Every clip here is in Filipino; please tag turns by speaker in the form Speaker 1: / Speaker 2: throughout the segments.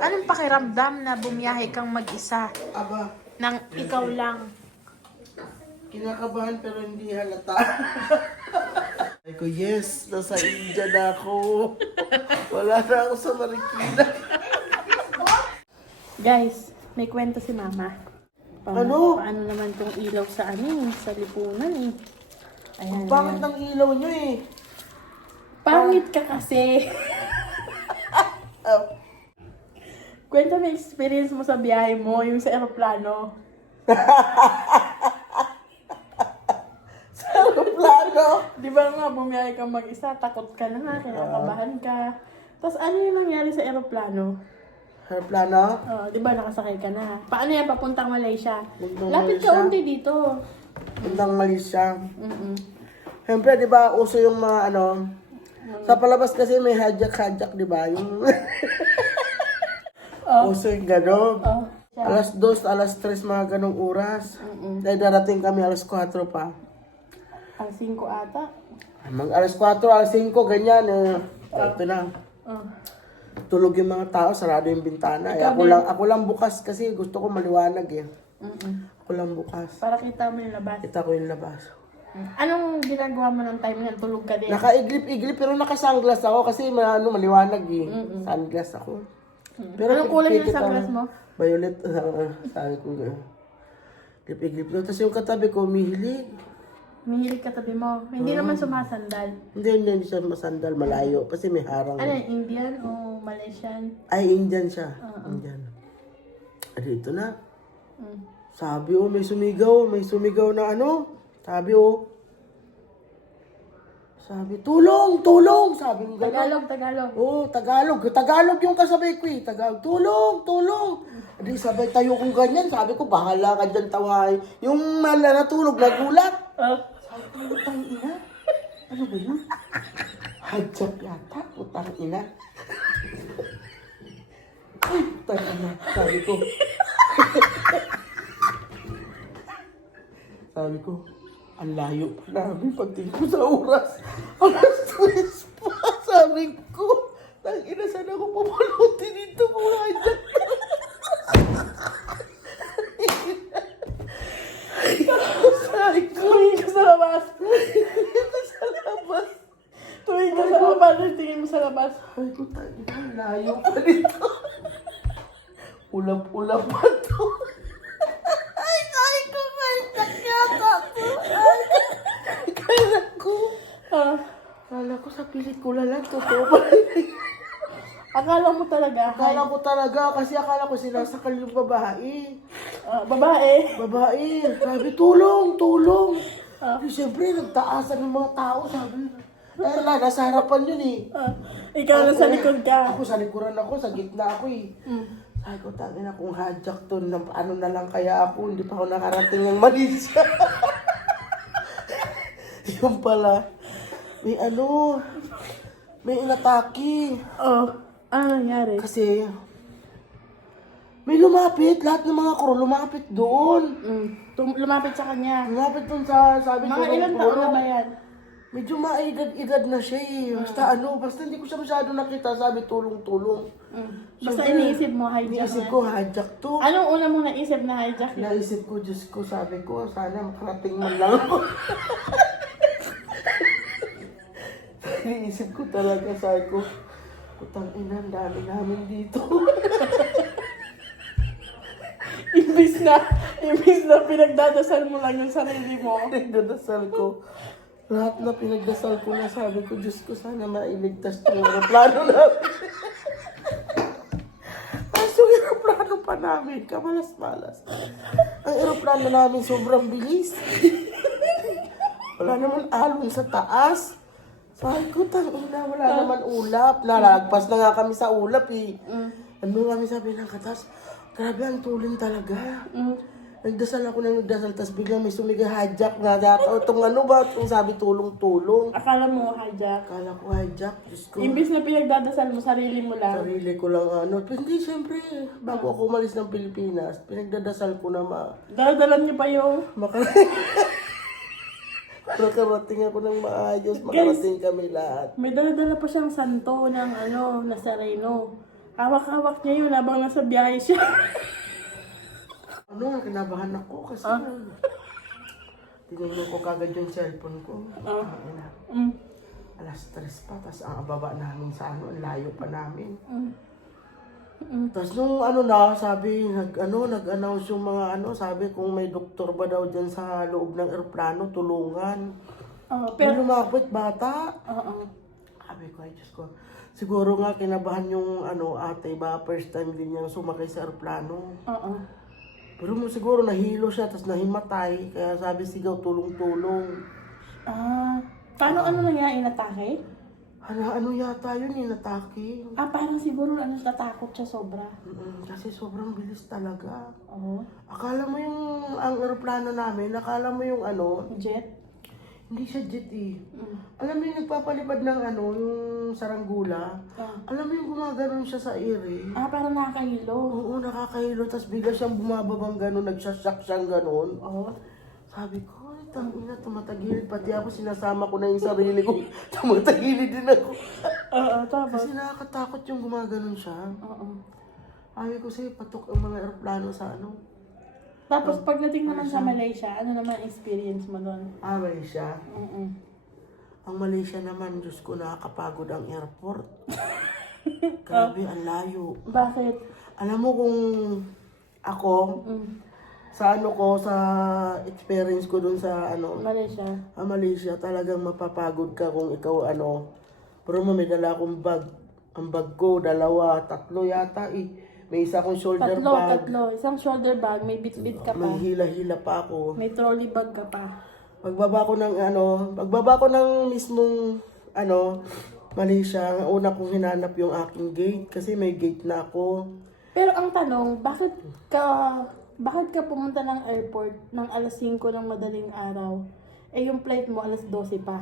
Speaker 1: Anong pakiramdam na bumiyahe kang mag-isa
Speaker 2: Aba,
Speaker 1: nang ikaw lang?
Speaker 2: kinakabahan pero hindi halata. Ay ko, yes, nasa India na ako. Wala na ako sa Marikina.
Speaker 1: Guys, may kwento si Mama. Pa-
Speaker 2: Ano?
Speaker 1: Paano naman tong ilaw sa ano eh, sa lipunan eh. Ayan.
Speaker 2: Bakit ang ilaw nyo eh?
Speaker 1: Pangit ka kasi.
Speaker 2: Ah,
Speaker 1: Kwento mo experience mo sa biyahe mo, yung sa aeroplano.
Speaker 2: sa aeroplano.
Speaker 1: Di ba nga, bumiyahe kang mag-isa, takot ka na nga, kinakabahan ka. Tapos ano yung nangyari sa aeroplano?
Speaker 2: Aeroplano?
Speaker 1: Oh, di ba nakasakay ka na? Paano yan papuntang Malaysia?
Speaker 2: Papuntang
Speaker 1: Lapit ka
Speaker 2: Malaysia?
Speaker 1: unti dito.
Speaker 2: Pundang Malaysia.
Speaker 1: Mm-mm.
Speaker 2: Siyempre, di ba, uso yung mga ano, sa palabas kasi may hajak-hajak, di ba? Yung,
Speaker 1: Oh.
Speaker 2: uso yung gano'n.
Speaker 1: Oh.
Speaker 2: Alas 2, alas 3, mga ganong oras. Dahil darating kami alas 4 pa.
Speaker 1: Ang 5 ata.
Speaker 2: Mag alas 4, alas 5, ganyan. Eh. Ito na.
Speaker 1: Oh.
Speaker 2: Tulog yung mga tao, sarado yung bintana. Eh,
Speaker 1: Ikaw
Speaker 2: ako
Speaker 1: din.
Speaker 2: lang, ako lang bukas kasi gusto ko maliwanag eh.
Speaker 1: Mm-mm.
Speaker 2: Ako lang bukas.
Speaker 1: Para kita mo yung labas.
Speaker 2: Kita ko yung labas.
Speaker 1: Anong ginagawa mo ng time na tulog ka din?
Speaker 2: Nakaiglip-iglip pero nakasunglass ako kasi ma- ano, maliwanag eh. Sunglass ako. Pero
Speaker 1: Anong kulay ng sunglass mo?
Speaker 2: Violet. uh, sabi ko nga. Iglip-iglip ko. Tapos yung katabi ko.
Speaker 1: Mihilig ka tabi mo. Hindi naman sumasandal.
Speaker 2: Hindi, hindi, hindi siya masandal, malayo. Kasi may harang.
Speaker 1: Ano Indian o Malaysian?
Speaker 2: Ay, Indian siya. Indian. Ah, dito na.
Speaker 1: Mm.
Speaker 2: Sabi oh, may sumigaw, may sumigaw na ano. Sabi oh. Sabi, tulong, tulong. Sabi ng gano'n.
Speaker 1: Tagalog, Tagalog.
Speaker 2: Oo, Tagalog. Tagalog yung kasabay ko eh. Tagalog. Tulong, tulong. Hindi sabay tayo kung ganyan. Sabi ko, bahala ka dyan tawahay. Yung mala natulog, nagulat.
Speaker 1: Oh.
Speaker 2: Sabi ko, putang ina. Ano ba yun? Hadjak yata, putang ina. Ay, putang ina. Sabi ko. Sabi ko, ang layo pa namin pagtingin ko sa oras. Alas 3 pa, sabi ko. Tang ina, saan ako pupulutin dito kung hadjak Sabi ko,
Speaker 1: Tuwing ka sa labas.
Speaker 2: sa labas.
Speaker 1: Tuwing ka sa labas. Tingin mo sa labas.
Speaker 2: Sabi ko, tangina, ang layo pa dito. Ulam-ulam pa to. Ay, sabi ko, hadjak yata to. Ay, kala ko.
Speaker 1: Ah.
Speaker 2: Kala ko sa pelikula lang, totoo ba?
Speaker 1: Akala mo talaga.
Speaker 2: Akala ko talaga, kasi akala ko sinasakal yung babae.
Speaker 1: Ah, babae.
Speaker 2: Babae, sabi, tulong, tulong.
Speaker 1: Ah.
Speaker 2: Di, Siyempre, nagtaasan ng mga tao, sabi. Eh, wala, nasa harapan yun eh.
Speaker 1: Ah, ikaw na sa likod ka.
Speaker 2: Ako sa likuran ako, sa gitna ako eh.
Speaker 1: Mm.
Speaker 2: Sabi ko, tangin na kung hadjak to, na, ano na lang kaya ako, hindi pa ako nakarating ng Malaysia. yung pala, may ano, may inatake.
Speaker 1: Oh. Ano nangyari?
Speaker 2: Kasi, may lumapit, lahat ng mga crew lumapit doon.
Speaker 1: Mm. Tum- lumapit sa kanya.
Speaker 2: Lumapit doon sa, sabi ko,
Speaker 1: Mga ilang taon na ba yan?
Speaker 2: Medyo maedad-edad na siya eh. Basta ano, basta hindi ko siya masyado nakita, sabi tulong-tulong.
Speaker 1: Mm. Basta
Speaker 2: Siyempre,
Speaker 1: iniisip mo, hijack
Speaker 2: Iniisip ko, hijack to.
Speaker 1: Anong una mong naisip na hijack yun?
Speaker 2: Naisip ko, Diyos ko, sabi ko, sana makarating man lang ako. Naisip ko talaga, sabi ko, putang ina, ang dami namin dito.
Speaker 1: Imbis na, imbis na pinagdadasal mo lang yung sarili mo.
Speaker 2: Pinagdadasal ko. Lahat na pinagdasal ko na sabi ko, Diyos ko, sana mailigtas itong aeroplano namin. Tapos yung aeroplano pa namin, kamalas-malas. Ang aeroplano namin sobrang bilis. Wala naman alon sa taas. Sabi ko, tangina, wala naman ulap. Nalagpas na nga kami sa ulap eh. Ano kami sabi ng katas, grabe ang tuling talaga.
Speaker 1: Mm.
Speaker 2: Nagdasal ako na nagdasal, tapos biglang may sumiga hijack na data. Itong ano ba, itong sabi tulong-tulong.
Speaker 1: Akala mo hijack.
Speaker 2: Akala ko hijack, Diyos ko.
Speaker 1: Imbis na pinagdadasal mo, sarili mo lang.
Speaker 2: Sarili ko lang ano. Hindi, siyempre, bago ako umalis ng Pilipinas, pinagdadasal ko na ma...
Speaker 1: Daladalan niyo pa yung...
Speaker 2: Maka... makarating ako ng maayos, makarating kami lahat.
Speaker 1: May daladala pa siyang santo ng ano, Nazareno. Hawak-hawak niya yun habang nasa biyahe siya.
Speaker 2: Ano, kinabahan ako kasi
Speaker 1: Ah.
Speaker 2: tinignan ko kagad yung cellphone ko.
Speaker 1: Ah.
Speaker 2: Ayun na.
Speaker 1: mm.
Speaker 2: Alas tres pa, tapos ang baba namin sa ano, ang layo pa namin.
Speaker 1: Mm. Mm.
Speaker 2: Tapos nung ano na, sabi, nag, ano, nag-announce yung mga ano, sabi kung may doktor ba daw dyan sa loob ng aeroplano, tulungan.
Speaker 1: Oh,
Speaker 2: Pero
Speaker 1: pero,
Speaker 2: lumapit bata.
Speaker 1: oo.
Speaker 2: Sabi ko, ay Diyos ko. Siguro nga kinabahan yung ano, ate ba, first time din niyang sumakay sa aeroplano.
Speaker 1: Oo.
Speaker 2: Pero mo siguro nahilo siya, tapos nahimatay. Kaya sabi sigaw, tulong-tulong.
Speaker 1: Ah, paano ano nangyari? Inatake?
Speaker 2: Ano, ano yata yun, inatake.
Speaker 1: Ah, parang siguro ano, natakot siya sobra.
Speaker 2: Mm, Kasi sobrang bilis talaga.
Speaker 1: Oo.
Speaker 2: Akala mo yung ang aeroplano namin, akala mo yung ano,
Speaker 1: Jet?
Speaker 2: hindi siya jet eh.
Speaker 1: Mm.
Speaker 2: Alam mo yung nagpapalipad ng ano, yung saranggula.
Speaker 1: Ah.
Speaker 2: Alam mo yung gumaganon siya sa air eh.
Speaker 1: ah, parang nakakahilo.
Speaker 2: Oo, nakakahilo. Tapos bigla siyang bumababang gano'n, nagsasyak siyang gano'n.
Speaker 1: Oo.
Speaker 2: Sabi ko, tangina, tumatagilid. Pati ako, sinasama ko na yung sarili ko. tumatagilid din ako.
Speaker 1: Oo, tapos?
Speaker 2: Kasi nakakatakot yung gumaganon siya.
Speaker 1: Oo.
Speaker 2: Sabi ko sa'yo, patok ang mga aeroplano sa ano.
Speaker 1: Tapos pagdating naman sa Malaysia, ano naman experience mo doon?
Speaker 2: Ah, Malaysia.
Speaker 1: Mm
Speaker 2: Ang Malaysia naman, Diyos ko, nakakapagod ang airport. Grabe, ang layo.
Speaker 1: Bakit?
Speaker 2: Alam mo kung ako,
Speaker 1: Mm.
Speaker 2: Sa ano ko, sa experience ko dun sa ano,
Speaker 1: Malaysia.
Speaker 2: ah, Malaysia, talagang mapapagod ka kung ikaw ano. Pero may dala akong bag. Ang bag ko, dalawa, tatlo yata eh. May isa akong shoulder
Speaker 1: Tatlo,
Speaker 2: bag.
Speaker 1: tatlo. Isang shoulder bag, may bit-bit ka pa.
Speaker 2: May hila-hila pa ako.
Speaker 1: May trolley bag ka pa.
Speaker 2: Pagbaba ko ng ano, pagbaba ko ng mismong ano, Malaysia, ang una kong hinanap yung aking gate kasi may gate na ako.
Speaker 1: Pero ang tanong, bakit ka bakit ka pumunta ng airport ng alas 5 ng madaling araw? Eh yung flight mo alas 12 pa.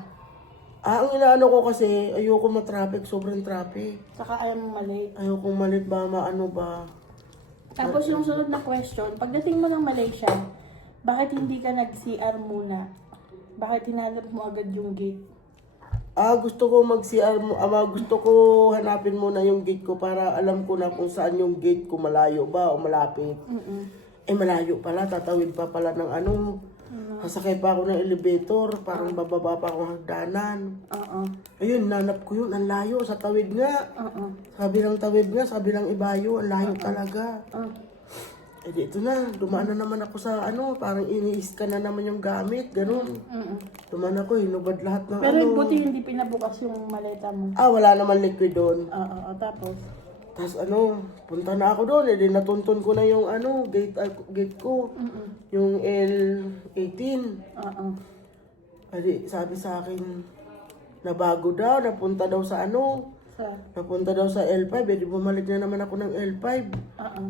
Speaker 2: Ah, ang inaano ko kasi, ayoko ma-traffic, sobrang traffic.
Speaker 1: Saka ayaw mo malate.
Speaker 2: Ayoko malit ba, maano ba.
Speaker 1: Tapos yung sunod na question, pagdating mo ng Malaysia, bakit hindi ka nag-CR muna? Bakit hinanap mo agad yung gate?
Speaker 2: Ah, gusto ko mag-CR mo, ama, gusto ko hanapin muna yung gate ko para alam ko na kung saan yung gate ko, malayo ba o malapit.
Speaker 1: Mm-mm.
Speaker 2: Eh, malayo pala, tatawid pa pala ng ano. Sasakay pa ako ng elevator, parang bababa pa ako hagdanan.
Speaker 1: Oo.
Speaker 2: Ayun, nanap ko yun, ang layo, sa tawid nga.
Speaker 1: Oo.
Speaker 2: Sabi ng tawid nga, sabi ng ibayo, ang layo talaga.
Speaker 1: Ah.
Speaker 2: Eh di ito na, dumaan na naman ako sa ano, parang iniis-scan na naman yung gamit, ganun.
Speaker 1: Mm-mm.
Speaker 2: Dumaan ako, hinubad lahat ng
Speaker 1: Pero
Speaker 2: ano.
Speaker 1: buti hindi pinabukas yung maleta mo.
Speaker 2: Ah, wala naman liquid doon.
Speaker 1: Oo, oo, tapos.
Speaker 2: Tapos ano, punta na ako doon, eh di natuntun ko na yung ano, gate, ah, gate ko,
Speaker 1: Mm-mm.
Speaker 2: yung L18.
Speaker 1: Oo.
Speaker 2: Adi, sabi sa akin, na bago daw, napunta daw sa ano,
Speaker 1: Sa,
Speaker 2: napunta daw sa L5, eh di bumalik na naman ako ng L5.
Speaker 1: oo.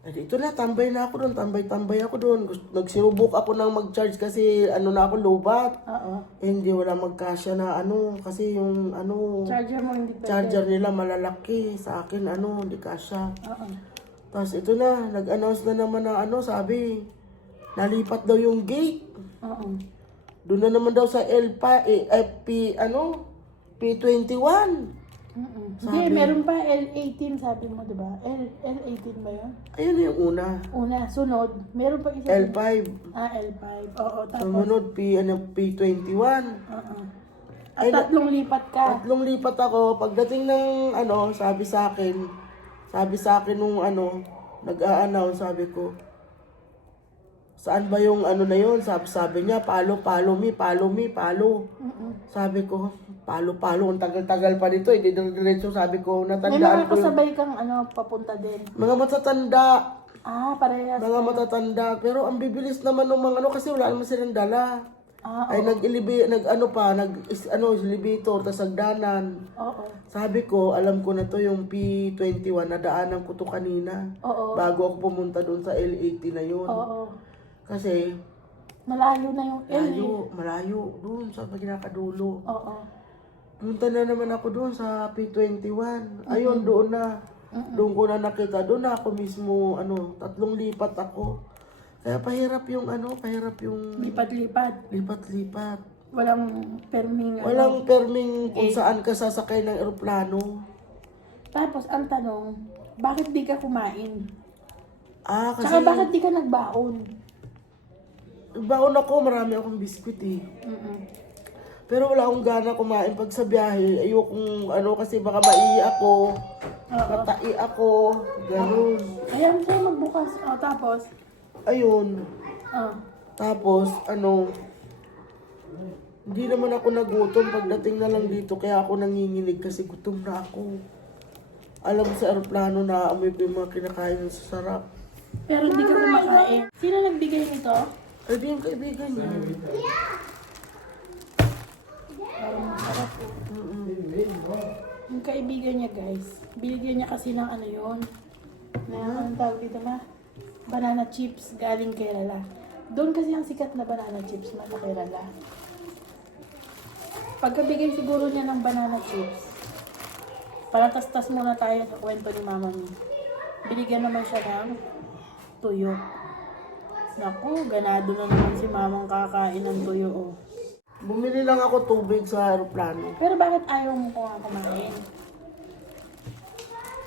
Speaker 2: Eh, ito na, tambay na ako doon, tambay-tambay ako doon. Nagsinubok ako ng mag-charge kasi ano na ako, lobat.
Speaker 1: Oo.
Speaker 2: Eh, hindi wala magkasya na ano, kasi yung ano,
Speaker 1: Charger mo hindi pwede.
Speaker 2: charger nila malalaki. Sa akin, ano, hindi kasya.
Speaker 1: Oo.
Speaker 2: Tapos ito na, nag-announce na naman na ano, sabi, nalipat daw yung gate.
Speaker 1: Oo.
Speaker 2: Doon na naman daw sa L pa, eh, eh, P, ano, P21.
Speaker 1: Mm-mm. Hindi, meron pa L18 sabi mo, di ba? L, L18 ba yun?
Speaker 2: Ayun na yung una.
Speaker 1: Una, sunod. Meron pa isa.
Speaker 2: L5.
Speaker 1: Ah, L5. Oo, tapos.
Speaker 2: Sumunod, P, ano, P21.
Speaker 1: Oo. At tatlong lipat ka.
Speaker 2: Tatlong lipat ako. Pagdating ng ano, sabi sa akin, sabi sa akin nung ano, nag-a-announce, sabi ko, saan ba yung ano na yun? Sabi, sabi niya, palo, palo me, palo me, palo.
Speaker 1: Mm-mm.
Speaker 2: Sabi ko, palo, palo, ang tagal-tagal pa nito, eh, diretso sabi ko,
Speaker 1: May
Speaker 2: natandaan
Speaker 1: mga
Speaker 2: ko yung,
Speaker 1: kasabay kang ano, papunta din.
Speaker 2: mga matatanda,
Speaker 1: Ah, parehas.
Speaker 2: mga matatanda, pero ang bibilis naman ng mga ano, kasi wala naman silang dala.
Speaker 1: Ah,
Speaker 2: Ay, nag-elevator, nag ano pa, nag, is, ano, elevator, tas hagdanan.
Speaker 1: oo.
Speaker 2: Sabi ko, alam ko na to yung P21, nadaanan ko to kanina.
Speaker 1: Oo.
Speaker 2: Bago ako pumunta doon sa L80 na yun.
Speaker 1: Oo.
Speaker 2: Kasi,
Speaker 1: Malayo na yung L. eh.
Speaker 2: malayo, malayo, doon sa pinakadulo.
Speaker 1: Oo.
Speaker 2: Punta na naman ako doon sa P21. Ayun, doon na. Doon ko na nakita. Doon na ako mismo, ano, tatlong lipat ako. Kaya pahirap yung, ano, pahirap yung
Speaker 1: Lipat-lipat.
Speaker 2: lipat-lipat.
Speaker 1: Walang perming. ano.
Speaker 2: Walang perming kung saan ka sasakay ng eroplano.
Speaker 1: Tapos, ang tanong, bakit di ka kumain?
Speaker 2: Ah, kasi
Speaker 1: Tsaka bakit di ka nagbaon?
Speaker 2: Baon ako, marami akong biskwit eh.
Speaker 1: Mm-mm.
Speaker 2: Pero wala akong gana kumain pag sa biyahe. Ayokong ano kasi baka maihi ako, matai ako, ganun.
Speaker 1: Ayan, sa'yo magbukas. O, tapos?
Speaker 2: Ayun.
Speaker 1: Oh.
Speaker 2: Tapos, ano, hindi naman ako nagutom pagdating na lang dito, kaya ako nanginginig kasi gutom na ako. Alam mo sa aeroplano na amoy ko yung mga kinakain ng sarap.
Speaker 1: Pero hindi ka kumakain. Sino nagbigay nito?
Speaker 2: Di yung kaibigan niya.
Speaker 1: Yung kaibigan niya guys, binigyan niya kasi ng ano yun. Na anong tawag dito na? Banana chips galing kay Lala. Doon kasi ang sikat na banana chips na kay Lala. Pagkabigay siguro niya ng banana chips, palatastas muna tayo sa kwento ni mama niya. Binigyan naman siya ng tuyo. Naku, ganado na naman si mamang kakain ng tuyo. Oh.
Speaker 2: Bumili lang ako tubig sa aeroplano.
Speaker 1: Pero bakit ayaw mo ko nga kumain?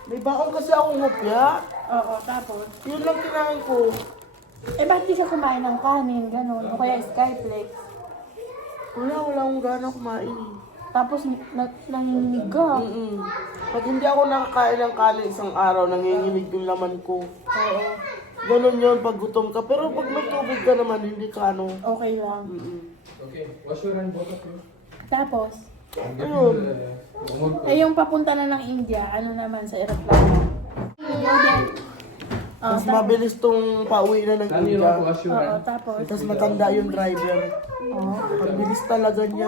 Speaker 2: May baon kasi akong hopya.
Speaker 1: Oo, tapos?
Speaker 2: Yun lang kinain ko.
Speaker 1: Eh, bakit di siya kumain ng kanin, ganun? O kaya skyflex?
Speaker 2: Wala, wala akong gana kumain.
Speaker 1: Tapos, na nanginginig ka.
Speaker 2: Mm-mm. Pag hindi ako nakakain ng kanin isang araw, nanginginig yung laman ko.
Speaker 1: Oo.
Speaker 2: Ganon yun pag gutom ka. Pero pag may tubig ka naman, hindi ka ano.
Speaker 1: Okay lang.
Speaker 2: Mm-mm.
Speaker 3: Okay, wash your hand both of you.
Speaker 1: Tapos,
Speaker 2: Ayun.
Speaker 3: umur.
Speaker 1: eh yung papunta na ng India, ano naman sa aeroplano? Oh,
Speaker 2: Mas mabilis tong pauwi na ng
Speaker 3: Then you
Speaker 2: India.
Speaker 3: not wash your
Speaker 1: Oo,
Speaker 3: hand.
Speaker 1: tapos?
Speaker 2: Tapos matanda yung driver.
Speaker 1: Oo.
Speaker 2: Ang bilis talaga niya.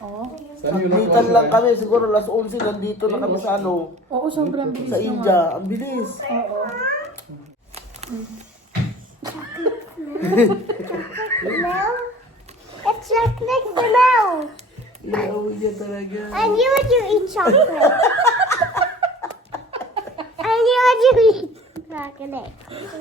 Speaker 1: Oo.
Speaker 3: Then you not wash
Speaker 2: Bitan
Speaker 3: your
Speaker 2: lang
Speaker 3: hand.
Speaker 2: kami, siguro alas 11 nandito na kami sa ano,
Speaker 1: Oo, sobrang bilis
Speaker 2: sa. India. Ang bilis.
Speaker 1: Oo.
Speaker 4: No? It's just next to no.
Speaker 2: Iyaw niya talaga.
Speaker 4: I knew what you eat chocolate. I knew what you eat chocolate.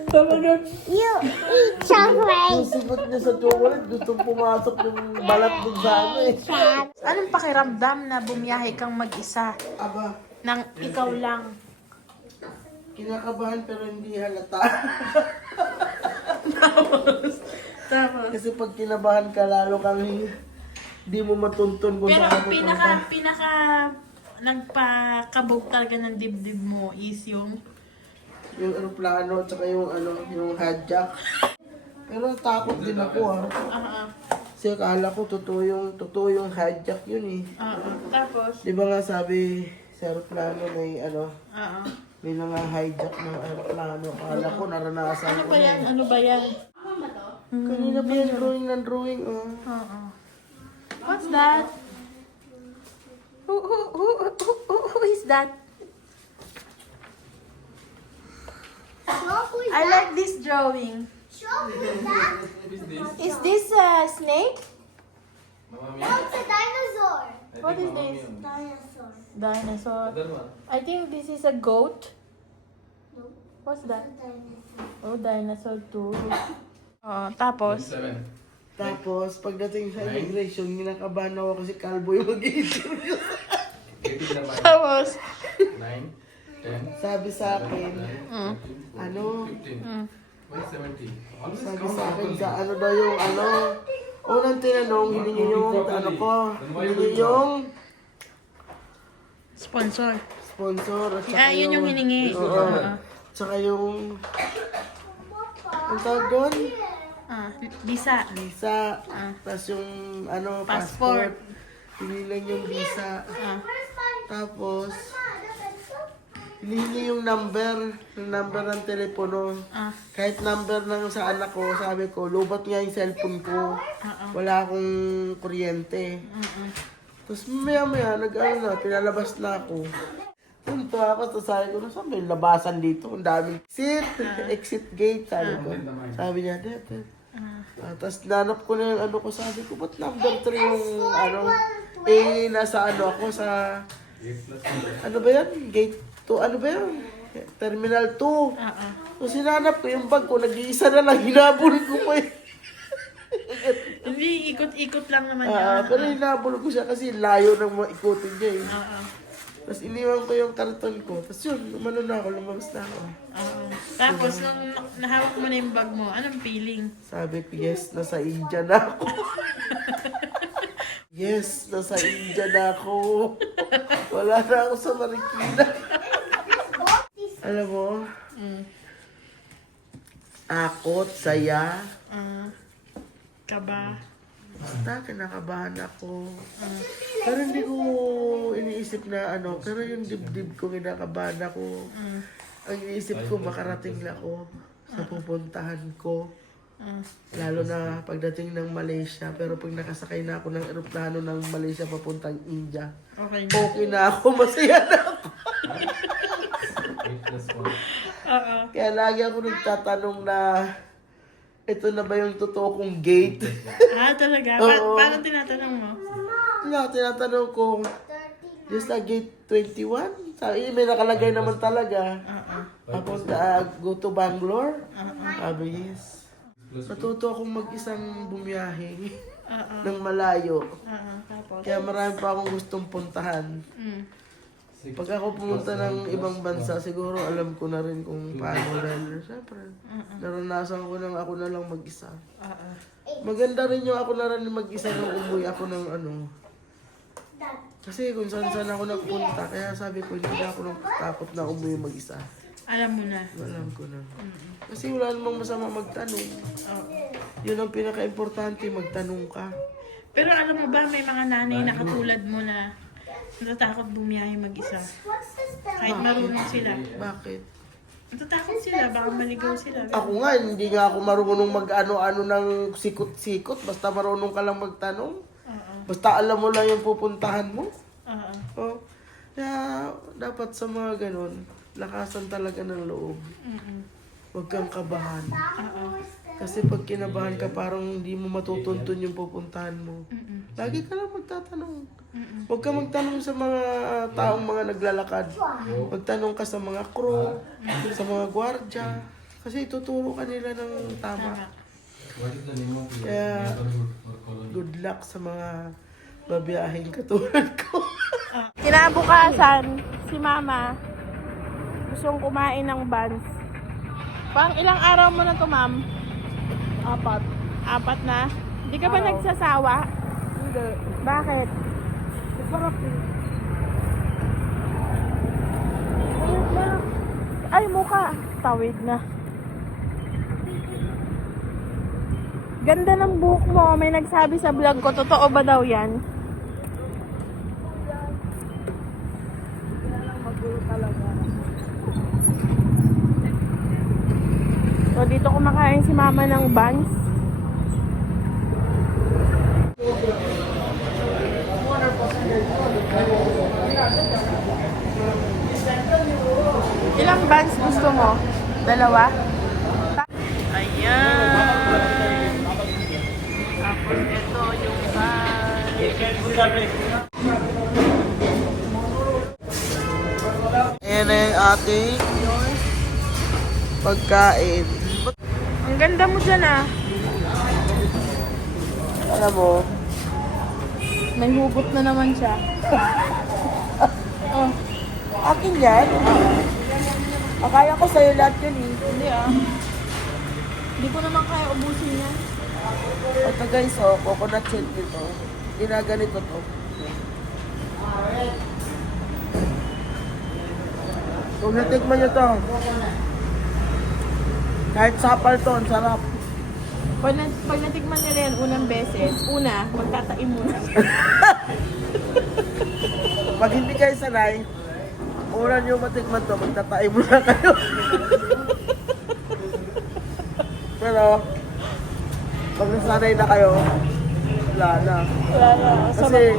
Speaker 1: Talaga.
Speaker 4: You eat
Speaker 2: Yung
Speaker 4: chocolate.
Speaker 2: sigot niya sa chocolate, gustong pumasok yung balat dun sa ano eh.
Speaker 4: Chocolate.
Speaker 1: Anong pakiramdam na bumiyahe kang mag-isa
Speaker 2: Aba,
Speaker 1: nang ikaw lang?
Speaker 2: Kinakabahan pero hindi halata.
Speaker 1: Tapos?
Speaker 2: Kasi pag kinabahan ka, lalo kang hindi mo matuntun kung
Speaker 1: Pero
Speaker 2: saan ka
Speaker 1: ang pinaka,
Speaker 2: pupunta.
Speaker 1: pinaka nagpakabog talaga ng dibdib mo is yung
Speaker 2: Yung aeroplano, tsaka yung ano, yung hijack. Pero takot din ako ah.
Speaker 1: ah ah,
Speaker 2: Kasi akala ko totoo yung, totoo yung hijack yun eh.
Speaker 1: ah, ah. tapos
Speaker 2: Di ba nga sabi sa aeroplano may ano,
Speaker 1: ah ah.
Speaker 2: May mga hijack ng aeroplano. Akala ko naranasan
Speaker 1: ano
Speaker 2: ko.
Speaker 1: ba yan ano ba yan
Speaker 2: Kanina pa yung drawing ng drawing oh.
Speaker 1: ah. what's that who who who who, who, who is that
Speaker 4: Show who's
Speaker 1: I like this drawing
Speaker 4: Show who's that?
Speaker 3: Is this?
Speaker 1: is this a snake
Speaker 4: No, it's a dinosaur.
Speaker 1: What is this?
Speaker 4: Dinosaur.
Speaker 1: dinosaur. I think this is a goat
Speaker 4: No,
Speaker 1: what's that
Speaker 4: dinosaur.
Speaker 1: oh dinosaur too oh tapos
Speaker 3: Seven.
Speaker 2: Tapos, pagdating sa immigration, ginakabahan ako kasi kalbo yung mag-interview.
Speaker 1: Tapos
Speaker 3: Nine. Ten.
Speaker 2: Sabi sa akin,
Speaker 1: mm.
Speaker 2: ano,
Speaker 3: Fifteen.
Speaker 1: Mm.
Speaker 2: Sabi sa akin sa ano daw yung ano, unang tinanong, hiningi yung ano ko, hiningi yung
Speaker 1: sponsor
Speaker 2: sponsor. At saka
Speaker 1: Ah, yun yung hiningi.
Speaker 2: Oo.
Speaker 1: Oo.
Speaker 2: Tsaka yung, ang tawag doon?
Speaker 1: Ah, visa.
Speaker 2: Visa.
Speaker 1: Ah.
Speaker 2: Tapos yung, ano,
Speaker 1: Passport.
Speaker 2: passport. Hinilang yung visa.
Speaker 1: Ah.
Speaker 2: Tapos, hinihingi yung number, yung number ng telepono.
Speaker 1: Ah.
Speaker 2: Kahit number ng sa anak ko, sabi ko, lubat nga yung cellphone ko.
Speaker 1: Ah, ah.
Speaker 2: Wala akong kuryente.
Speaker 1: Mm-mm.
Speaker 2: Tapos maya maya, nag ano na, pinalabas na ako. Punto ako, tapos sabi ko, saan yung labasan dito? Ang daming exit, exit gate, sabi ko. Sabi niya, dito. Ah, tapos nanap ko na yung ano ko, sabi ko, ba't number 3 yung ano? Eh, nasa ano ako sa, ano ba yan? Gate 2, ano ba yan? Terminal 2.
Speaker 1: Ah, ah.
Speaker 2: So sinanap ko yung bag ko, nag-iisa na lang, hinabol ko pa eh.
Speaker 1: Hindi, ikot-ikot lang naman
Speaker 2: Ah,
Speaker 1: yan.
Speaker 2: pero hinabol ko siya kasi layo ng mga ikutin niya eh.
Speaker 1: Ah.
Speaker 2: Tapos iniwan ko yung karton ko. Tapos yun, umano na ako, lumabas na ako.
Speaker 1: Oo. Tapos, nung na- nahawak mo na yung bag mo, anong feeling?
Speaker 2: Sabi ko, yes, nasa India na ako. yes, nasa India na ako. Wala na ako sa Marikina. Alam mo,
Speaker 1: Mm.
Speaker 2: akot, saya.
Speaker 1: Ah. kaba.
Speaker 2: Basta, kinakabahan ako. Pero hindi ko iniisip na ano, pero yung dibdib ko, kinakabahan ako.
Speaker 1: Mm.
Speaker 2: Ang iniisip ko, makarating na ako sa pupuntahan ko.
Speaker 1: Ah.
Speaker 2: Lalo na pagdating ng Malaysia. Pero pag nakasakay na ako ng eroplano ng Malaysia papuntang India,
Speaker 1: Okay
Speaker 2: okay na ako, masaya na ako.
Speaker 3: 8 plus 1.
Speaker 1: Oo.
Speaker 2: Kaya lagi ako nagtatanong na, ito na ba yung totoo kong gate?
Speaker 1: Ah, talaga? Pa-
Speaker 2: Oo.
Speaker 1: paano tinatanong mo?
Speaker 2: Nga, tinatanong ko, this na gate 21? Sabi, may nakalagay naman talaga.
Speaker 1: Oo.
Speaker 2: Papunta, ah, go to Bangalore? Sabi, yes. Natuto akong mag-isang bumiyahe
Speaker 1: Oo.
Speaker 2: ng malayo.
Speaker 1: Oo. Tapos?
Speaker 2: Kaya marami pa akong gustong puntahan.
Speaker 1: Mm.
Speaker 2: Pag ako pumunta ng ibang bansa, siguro alam ko na rin kung paano dahil syempre, naranasan ko nang ako na lang mag-isa.
Speaker 1: Oo.
Speaker 2: Maganda rin yung ako na rin mag-isa nung umuwi ako ng ano. Kasi kung saan saan ako nagpunta, kaya sabi ko hindi na ako nang takot na umuwi mag-isa.
Speaker 1: Alam mo na.
Speaker 2: Alam ko na. Kasi wala namang masama magtanong. Yun ang pinaka-importante, magtanong ka.
Speaker 1: Pero alam mo ba, may mga nanay na katulad mo na natatakot bumiyahe mag-isa. Kahit marunong sila.
Speaker 2: Bakit?
Speaker 1: Natatakot sila, baka maligaw sila.
Speaker 2: Ako nga, hindi nga ako marunong mag-ano-ano ng sikot-sikot. Basta marunong ka lang magtanong. Basta alam mo lang yung pupuntahan mo.
Speaker 1: Oo.
Speaker 2: Oh. Kaya dapat sa mga ganun, lakasan talaga ng loob.
Speaker 1: Mm-mm.
Speaker 2: Huwag kang kabahan.
Speaker 1: Oo.
Speaker 2: Kasi pag kinabahan ka, parang hindi mo matutuntun yung pupuntahan mo.
Speaker 1: Mm-mm.
Speaker 2: Lagi ka lang magtatanong. Huwag ka magtanong sa mga taong mga naglalakad. Magtanong ka sa mga crew, sa mga gwardya. Kasi ituturo ka nila ng tama.
Speaker 3: Colony?
Speaker 2: Good luck sa mga babiyahing katulad ko.
Speaker 1: Kinabukasan, si Mama gustong kumain ng buns. Pang ilang araw mo na to, Ma'am?
Speaker 2: Apat.
Speaker 1: Apat na? Hindi ka ba
Speaker 2: Araw.
Speaker 1: nagsasawa?
Speaker 2: Hindi.
Speaker 1: Bakit?
Speaker 2: Sarap eh.
Speaker 1: Ay, muka. Tawid na. Ganda ng buhok mo. May nagsabi sa vlog ko. Totoo ba daw yan? So, dito kumakain si mama ng buns. Ilang buns gusto mo? Dalawa? Ayan. Tapos ito yung buns.
Speaker 2: Ayan na yung ating pagkain.
Speaker 1: Ang ganda mo dyan ah.
Speaker 2: Alam mo,
Speaker 1: May hugot na naman siya. oh,
Speaker 2: akin yan. Akala ko sa'yo lahat yun eh.
Speaker 1: hindi ah. Hindi ko naman kaya ubusin yan.
Speaker 2: Ito guys, oh, coconut shell dito. Ginaganito to. Kung natikman nyo to, kahit sapal to, ang sarap.
Speaker 1: Pag, na, pag natikman nila yan unang beses, una, magtataim muna.
Speaker 2: Pag hindi kayo sanay, una nyo matikman to, magtatay mo na kayo. Pero, pag nasanay na kayo, wala na.
Speaker 1: Wala na.
Speaker 2: Kasi,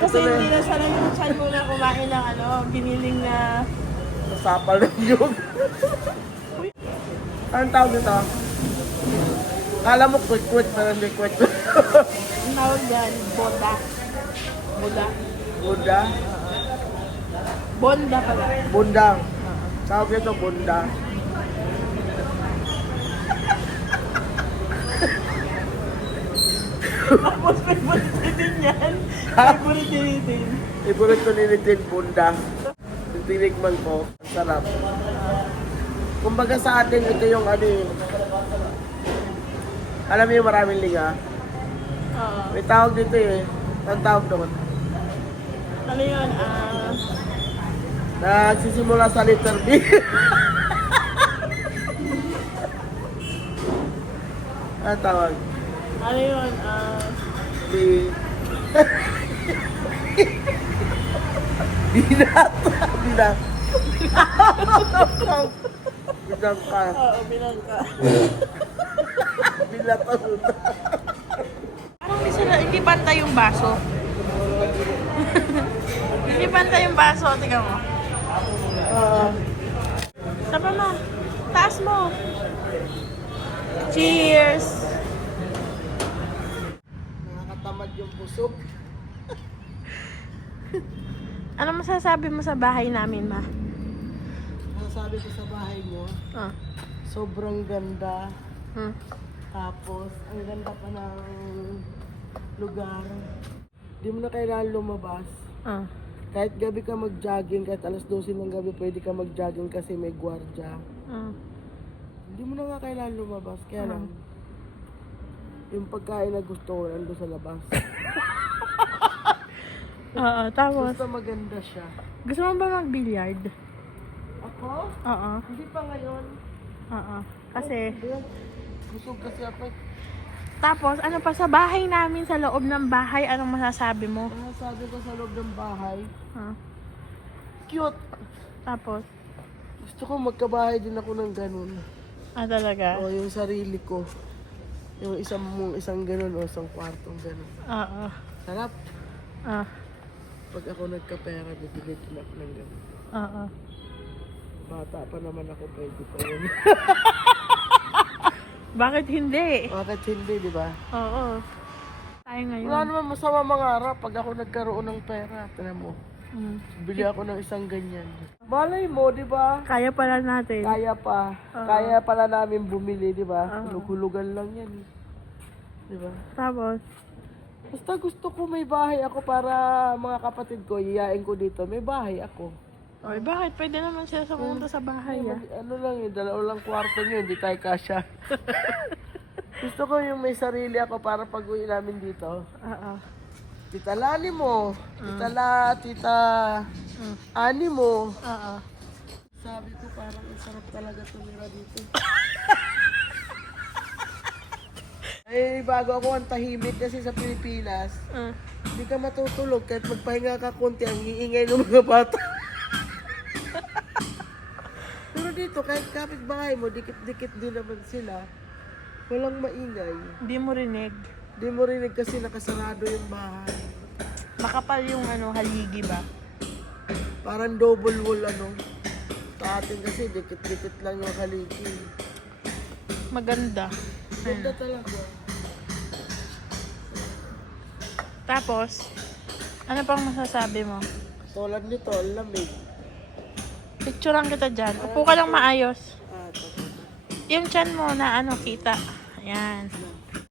Speaker 1: Kasi
Speaker 2: na
Speaker 1: hindi na sanay yung chan mo na kumain ng ano, giniling na...
Speaker 2: Nasapal ng yun. Anong tawag nito? Kala mo quick-quick na hindi quick
Speaker 1: Ang tawag dyan, boda. Boda.
Speaker 2: Bunda.
Speaker 1: Bonda pala.
Speaker 2: Bunda. Tawag nito bunda.
Speaker 1: Tapos favorite din yan. Favorite
Speaker 2: ko ni Little Bunda. Yung tinikman ko, ang sarap. Kumbaga sa atin, ito yung ano eh. Alam mo yung maraming linga?
Speaker 1: Oo.
Speaker 2: May tawag dito eh. Ang tawag doon.
Speaker 1: Ano yun? Ah...
Speaker 2: Nagsisimula sa letter B. Ang tawag?
Speaker 1: ano yun? Ah...
Speaker 2: B. Binata. Binata. Binata.
Speaker 1: Oo, binangka.
Speaker 2: Binata.
Speaker 1: Parang hindi sila, hindi bantay yung baso. hindi bantay yung baso, tingnan mo.
Speaker 2: Ah,
Speaker 1: Sapa mo. Taas mo. Cheers!
Speaker 2: nakakatamad yung busog.
Speaker 1: Ano masasabi mo sa bahay namin, ma?
Speaker 2: Sabi ko sa bahay mo,
Speaker 1: Ah.
Speaker 2: sobrang ganda.
Speaker 1: Hmm.
Speaker 2: Tapos, ang ganda pa ng lugar. Di mo na kailangan lumabas.
Speaker 1: Ah.
Speaker 2: Kahit gabi ka mag-jogging, kahit alas 12 ng gabi pwede ka mag-jogging kasi may gwardya.
Speaker 1: Ah.
Speaker 2: Hindi mo na nga kailangan lumabas. Kaya lang, yung pagkain na gusto ko, nandun sa labas.
Speaker 1: Oo, tapos,
Speaker 2: Basta maganda siya.
Speaker 1: gusto mo ba mag-billiard?
Speaker 2: Ako?
Speaker 1: Oo.
Speaker 2: Hindi pa ngayon.
Speaker 1: Oo. Kasi,
Speaker 2: Ayan, Busog kasi ako.
Speaker 1: tapos, ano pa sa bahay namin, sa loob ng bahay, anong masasabi mo?
Speaker 2: Ang sabi ko sa loob ng bahay,
Speaker 1: Ah.
Speaker 2: cute.
Speaker 1: Tapos,
Speaker 2: Gusto ko magkabahay din ako ng ganun.
Speaker 1: ah talaga?
Speaker 2: O yung sarili ko. Yung isang isang ganun o isang kwartong ganun.
Speaker 1: Oo.
Speaker 2: Sarap.
Speaker 1: Ah.
Speaker 2: Pag ako nagkapera, bibili ko lang ng ganun.
Speaker 1: Oo.
Speaker 2: Bata pa naman ako, pwede pa yun.
Speaker 1: Bakit hindi?
Speaker 2: Bakit hindi, di ba?
Speaker 1: Oo. Tayo ngayon.
Speaker 2: Wala naman masama mangarap pag ako nagkaroon ng pera. Tinan mo,
Speaker 1: Mm.
Speaker 2: bili ako ng isang ganyan. Malay mo, di ba?
Speaker 1: Kaya pala natin.
Speaker 2: Kaya pa.
Speaker 1: Oo.
Speaker 2: Kaya pala namin bumili, di ba?
Speaker 1: Oo.
Speaker 2: Hulug-hulugan lang yan. Di ba?
Speaker 1: Tapos,
Speaker 2: Basta gusto ko may bahay ako para mga kapatid ko, iyain ko dito. May bahay ako.
Speaker 1: Oy, bakit? Pwede naman sila sa pumunta sa bahay, ah.
Speaker 2: Ano lang yun, dalawa lang kwarto nyo, hindi tayo kasya. gusto ko yung may sarili ako para pag uwi namin dito.
Speaker 1: Oo.
Speaker 2: Tita Lani mo, Tita
Speaker 1: Ah.
Speaker 2: La, Tita Ani mo.
Speaker 1: Oo.
Speaker 2: Sabi ko parang ang sarap talaga tumira dito. eh, bago ako ang tahimik kasi sa Pilipinas,
Speaker 1: Ah.
Speaker 2: hindi ka matutulog kahit magpahinga ka konti ang iingay ng mga bata. Pero dito, kahit kapitbahay mo, dikit-dikit din naman sila. Walang maingay.
Speaker 1: Hindi mo rinig.
Speaker 2: Di mo rinig kasi nakasarado yung bahay.
Speaker 1: Makapal yung ano, haligi ba?
Speaker 2: Parang double wall ano. Sa atin kasi dikit-dikit lang yung haligi.
Speaker 1: Maganda.
Speaker 2: Ganda talaga.
Speaker 1: Tapos, ano pang masasabi mo?
Speaker 2: Tulad nito, lamig.
Speaker 1: Picturean kita dyan. Upo ka lang maayos.
Speaker 2: Ah.
Speaker 1: Yung chan mo na ano, kita. Ayan.